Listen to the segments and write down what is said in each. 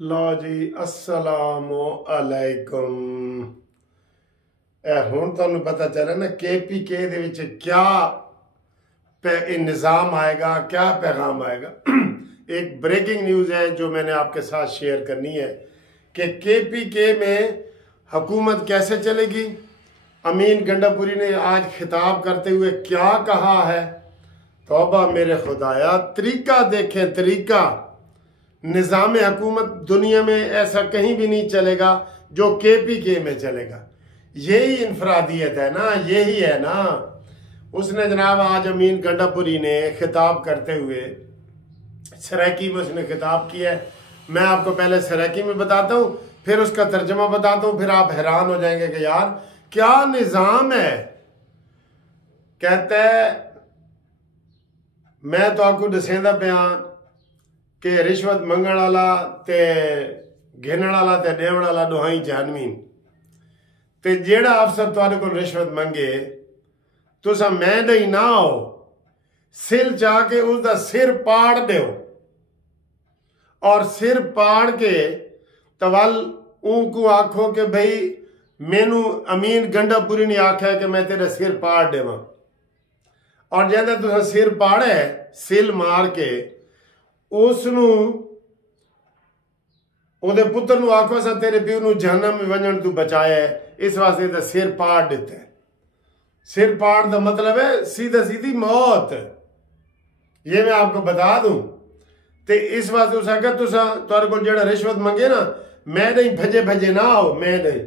लो जी अस्सलामु अलैकुम। हुण तुहानू पता चला ना KPK दे विच क्या निज़ाम आएगा, क्या पैगाम आएगा। एक ब्रेकिंग न्यूज़ है जो मैंने आपके साथ शेयर करनी है कि KPK में हुकूमत कैसे चलेगी। अमीन गंडापुरी ने आज खिताब करते हुए क्या कहा है। तौबा मेरे खुदाया, तरीका देखें, तरीका निज़ाम हुकूमत दुनिया में ऐसा कहीं भी नहीं चलेगा जो KPK में चलेगा। यही इनफरादियत है ना, यही है ना। उसने जनाब आज अमीन गंडापुरी ने खिताब करते हुए सराकी में उसने खिताब किया है। मैं आपको पहले सराकी में बताता हूँ, फिर उसका तर्जमा बताता हूँ, फिर आप हैरान हो जाएंगे कि यार क्या निज़ाम है। कहता है मैं तो आपको दसेंदा पिया कि रिश्वत मंगण वाला ते घेनण वाला ते देवण वाला दोहाई जानवीन ते जेड़ा अफसर तुहाडे कोल रिश्वत मंगे तुसा मैं दई ना हो, सिल जाके उसका सिर पाड़ दो और सिर पाड़ के तवल ऊको आखो कि भाई मैनू अमीन गंडापुरी ने आख्या कि मैं तेरा सिर पाड़ देव। और जैसे तुसा सिर पाड़े सिल मार के उसनू उहदे पुत्र नू आखो सा तेरे प्यो नू जहन्नम में वजन तू बचाया है, इस वास्ते तो सिर पाड़ दिता है। सिर पाड़ का मतलब है सीधा सीधी मौत। ये मैं आपको बता दूं। ते इस वास्ते उस आख्या तुसा तुहाडे कोल जेड़ा रिश्वत मंगे ना, मैं नहीं भजे भजे ना हो, मैं नहीं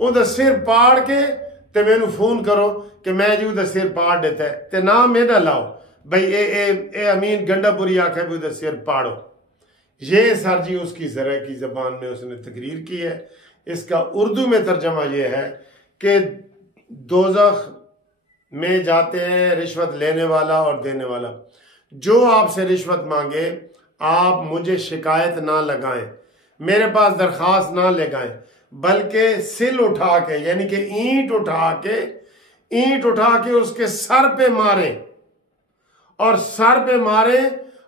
उहदा सिर पाड़ के ते मैनू फोन करो कि मैं जी उहदा सिर पाड़ देता है, ते ना मेरा लाओ भाई ए अमीन गंडापुरी आखे भी उधर सिर पाड़ो। ये सर जी उसकी ज़रा की ज़बान में उसने तकरीर की है। इसका उर्दू में तर्जमा ये है कि दोज़ख में जाते हैं रिश्वत लेने वाला और देने वाला। जो आपसे रिश्वत मांगे आप मुझे शिकायत ना लगाएं, मेरे पास दरख्वास्त ना लगाएं, बल्कि सिल उठा के यानी कि ईंट उठा के उसके सर पे मारें और सर पे मारे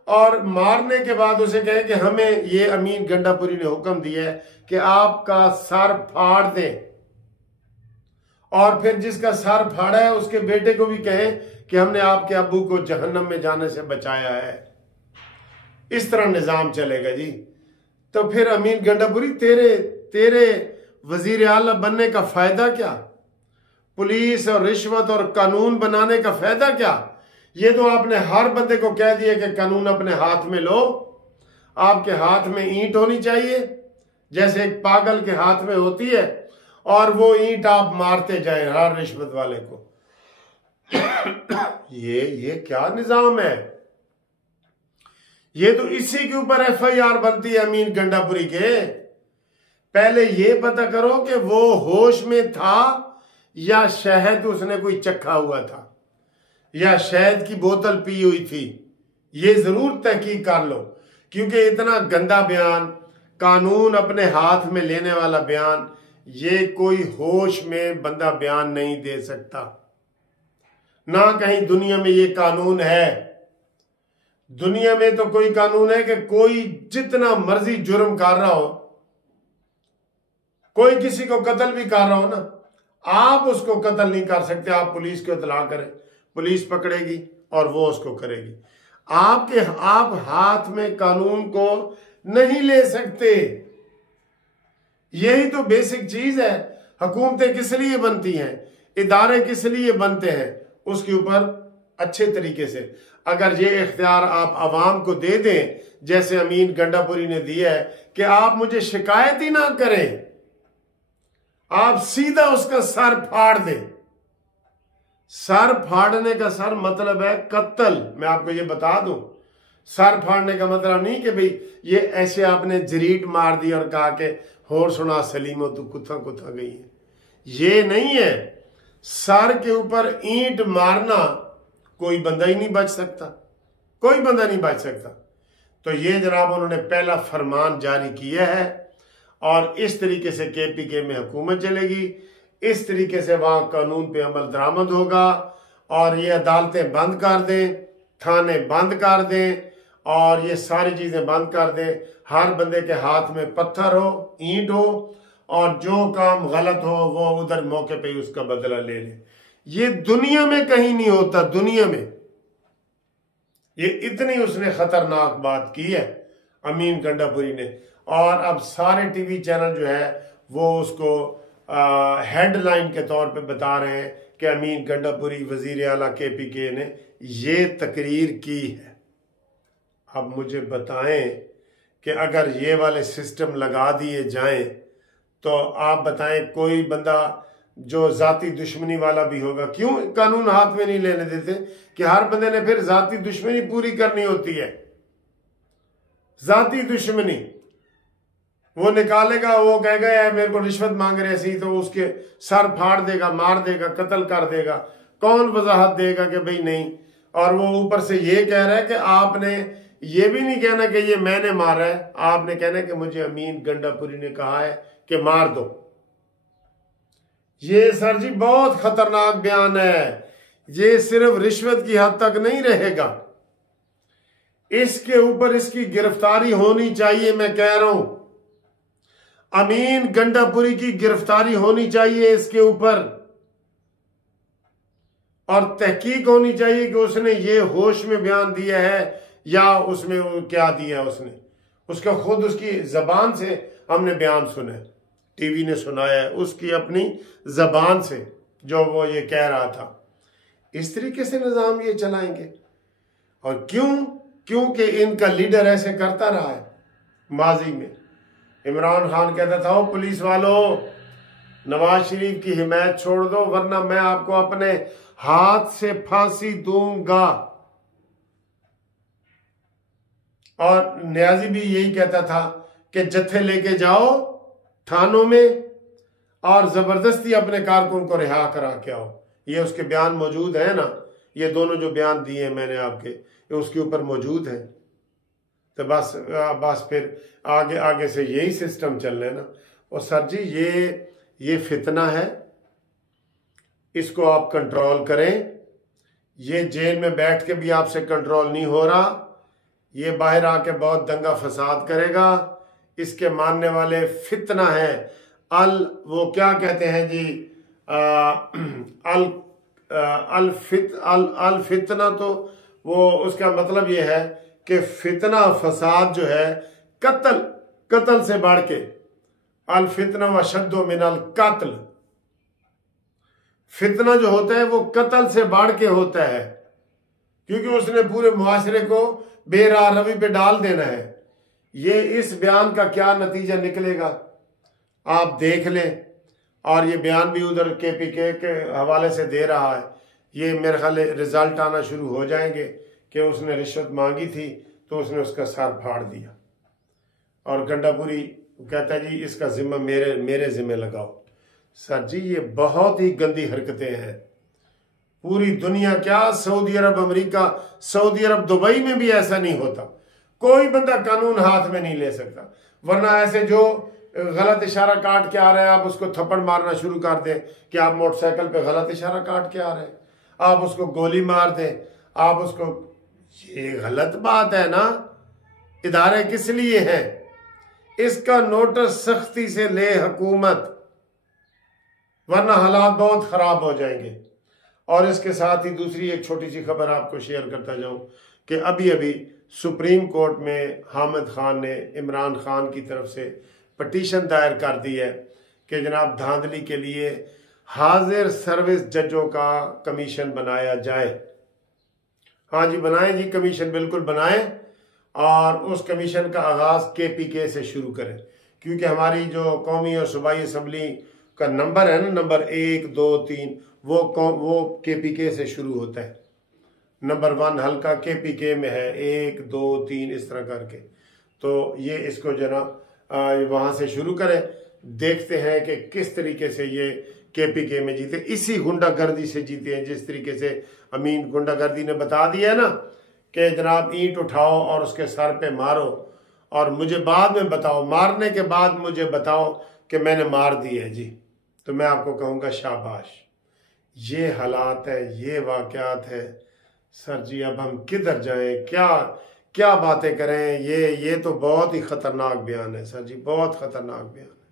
और मारने के बाद उसे कहें कि हमें ये अमीन गंडापुरी ने हुक्म दिया है कि आपका सर फाड़ दें। और फिर जिसका सर फाड़ा है उसके बेटे को भी कहें कि हमने आपके अब्बू को जहन्नम में जाने से बचाया है। इस तरह निज़ाम चलेगा जी। तो फिर अमीन गंडापुरी तेरे वजीर आला बनने का फायदा क्या? पुलिस और रिश्वत और कानून बनाने का फायदा क्या? ये तो आपने हर बंदे को कह दिया कि कानून अपने हाथ में लो। आपके हाथ में ईंट होनी चाहिए जैसे एक पागल के हाथ में होती है, और वो ईंट आप मारते जाए हर रिश्वत वाले को। ये क्या निजाम है? ये तो इसी के ऊपर FIR बनती है अमीन गंडापुरी के। पहले ये पता करो कि वो होश में था या शहद उसने कोई चखा हुआ था या शहद की बोतल पी हुई थी। ये जरूर तहकीक कर लो, क्योंकि इतना गंदा बयान, कानून अपने हाथ में लेने वाला बयान, ये कोई होश में बंदा बयान नहीं दे सकता। ना कहीं दुनिया में ये कानून है। दुनिया में तो कोई कानून है कि कोई जितना मर्जी जुर्म कर रहा हो, कोई किसी को कत्ल भी कर रहा हो ना, आप उसको कत्ल नहीं कर सकते। आप पुलिस को इतला करें, पुलिस पकड़ेगी और वो उसको करेगी। आप हाथ में कानून को नहीं ले सकते। यही तो बेसिक चीज है। हुकूमतें किस लिए बनती हैं, इदारे किस लिए बनते हैं, उसके ऊपर अच्छे तरीके से अगर ये इख्तियार आप आवाम को दे दें, जैसे अमीन गंडापुरी ने दिया है कि आप मुझे शिकायत ही ना करें, आप सीधा उसका सर फाड़ दें। सर फाड़ने का सर मतलब है कत्ल। मैं आपको ये बता दूं, सर फाड़ने का मतलब नहीं कि भाई ये ऐसे आपने जरीट मार दी और कहा कि होर सुना सलीमो तू कुत्था कुत्था गई है। ये नहीं है। सर के ऊपर ईंट मारना कोई बंदा ही नहीं बच सकता, कोई बंदा नहीं बच सकता। तो ये जनाब उन्होंने पहला फरमान जारी किया है और इस तरीके से KPK में हुकूमत चलेगी। इस तरीके से वहां कानून पे अमल दरामद होगा और ये अदालतें बंद कर दें, थाने बंद कर दें और ये सारी चीज़ें बंद कर दें। हर बंदे के हाथ में पत्थर हो, ईंट हो, और जो काम गलत हो वो उधर मौके पे ही उसका बदला ले ले। ये दुनिया में कहीं नहीं होता, दुनिया में। ये इतनी उसने खतरनाक बात की है अमीन गंडापुरी ने। और अब सारे टीवी चैनल जो है वो उसको हेडलाइन के तौर पे बता रहे हैं कि अमीन गंडापुरी वजीर आला KPK ने ये तकरीर की है। अब मुझे बताएं कि अगर ये वाले सिस्टम लगा दिए जाएं तो आप बताएं कोई बंदा जो जाती दुश्मनी वाला भी होगा, क्यों कानून हाथ में नहीं लेने देते कि हर बंदे ने फिर जाती दुश्मनी पूरी करनी होती है। जाती दुश्मनी वो निकालेगा, वो कहेगा यार मेरे को रिश्वत मांग रहे ऐसी, तो उसके सर फाड़ देगा, मार देगा, कत्ल कर देगा। कौन वजाहत देगा कि भाई नहीं? और वो ऊपर से ये कह रहा है कि आपने ये भी नहीं कहना कि ये मैंने मारा है, आपने कहना है कि मुझे अमीन गंडापुरी ने कहा है कि मार दो। ये सर जी बहुत खतरनाक बयान है। ये सिर्फ रिश्वत की हद तक नहीं रहेगा, इसके ऊपर इसकी गिरफ्तारी होनी चाहिए। मैं कह रहा हूं अमीन गंडापुरी की गिरफ्तारी होनी चाहिए इसके ऊपर, और तहकीक होनी चाहिए कि उसने ये होश में बयान दिया है या उसमें क्या दिया उसने। उसका खुद उसकी जबान से हमने बयान सुना है, टीवी ने सुनाया है उसकी अपनी जबान से जो वो ये कह रहा था। इस तरीके से निजाम ये चलाएंगे। और क्योंकि इनका लीडर ऐसे करता रहा है माजी में। इमरान खान कहता था, ओ पुलिस वालों, नवाज शरीफ की हिमायत छोड़ दो वरना मैं आपको अपने हाथ से फांसी दूंगा। और न्याजी भी यही कहता था कि जत्थे लेके जाओ थानों में और जबरदस्ती अपने कारकुन को रिहा करा के आओ। ये उसके बयान मौजूद है ना, ये दोनों जो बयान दिए मैंने आपके, ये उसके ऊपर मौजूद है। तो बस फिर आगे से यही सिस्टम चल रहा है ना। और सर जी ये फितना है, इसको आप कंट्रोल करें। ये जेल में बैठ के भी आपसे कंट्रोल नहीं हो रहा, ये बाहर आके बहुत दंगा फसाद करेगा। इसके मानने वाले फितना है वो क्या कहते हैं जी, अल फितना, तो वो उसका मतलब ये है कि फितना फसाद जो है कत्ल से बढ़ के, अल फितना व शद्दो मिनल कत्ल, फितना जो होता है वो कत्ल से बढ़ के होता है, क्योंकि उसने पूरे मुआशरे को बेराह रवी पे डाल देना है। ये इस बयान का क्या नतीजा निकलेगा आप देख लें। और ये बयान भी उधर KPK के हवाले से दे रहा है। ये मेरे ख्याल रिजल्ट आना शुरू हो जाएंगे कि उसने रिश्वत मांगी थी तो उसने उसका सर फाड़ दिया। और गंडापुरी कहता है जी इसका जिम्मा मेरे जिम्मे लगाओ। सर जी ये बहुत ही गंदी हरकतें हैं। पूरी दुनिया क्या, सऊदी अरब, अमेरिका, सऊदी अरब, दुबई में भी ऐसा नहीं होता। कोई बंदा कानून हाथ में नहीं ले सकता, वरना ऐसे जो गलत इशारा काट के आ रहा है आप उसको थप्पड़ मारना शुरू कर दें कि आप मोटरसाइकिल पे गलत इशारा काट के आ रहे हैं, आप उसको गोली मार दें, आप उसको, ये गलत बात है ना। इदारे किस लिए हैं? इसका नोटिस सख्ती से ले हुकूमत, वरना हालात बहुत खराब हो जाएंगे। और इसके साथ ही दूसरी एक छोटी सी खबर आपको शेयर करता जाऊं कि अभी सुप्रीम कोर्ट में हामिद खान ने इमरान खान की तरफ से पटिशन दायर कर दी है कि जनाब धांधली के लिए हाजिर सर्विस जजों का कमीशन बनाया जाए। हाँ जी बनाएं जी, कमीशन बिल्कुल बनाएं, और उस कमीशन का आगाज KPK से शुरू करें, क्योंकि हमारी जो कौमी और सूबाई असम्बली का नंबर है ना, नंबर 1, 2, 3, वो KPK से शुरू होता है। नंबर 1 हल्का KPK में है, 1, 2, 3 इस तरह करके। तो ये इसको जना वहां से शुरू करें। देखते हैं कि किस तरीके से ये KPK में जीते। इसी गुंडागर्दी से जीते हैं जिस तरीके से अमीन गुंडागर्दी ने बता दिया है ना कि जनाब ईंट उठाओ और उसके सर पे मारो और मुझे बाद में बताओ, मारने के बाद मुझे बताओ कि मैंने मार दी है जी, तो मैं आपको कहूँगा शाबाश। ये हालात है, ये वाकयात है। सर जी अब हम किधर जाएं? क्या बातें करें। ये तो बहुत ही खतरनाक बयान है सर जी, बहुत खतरनाक बयान है।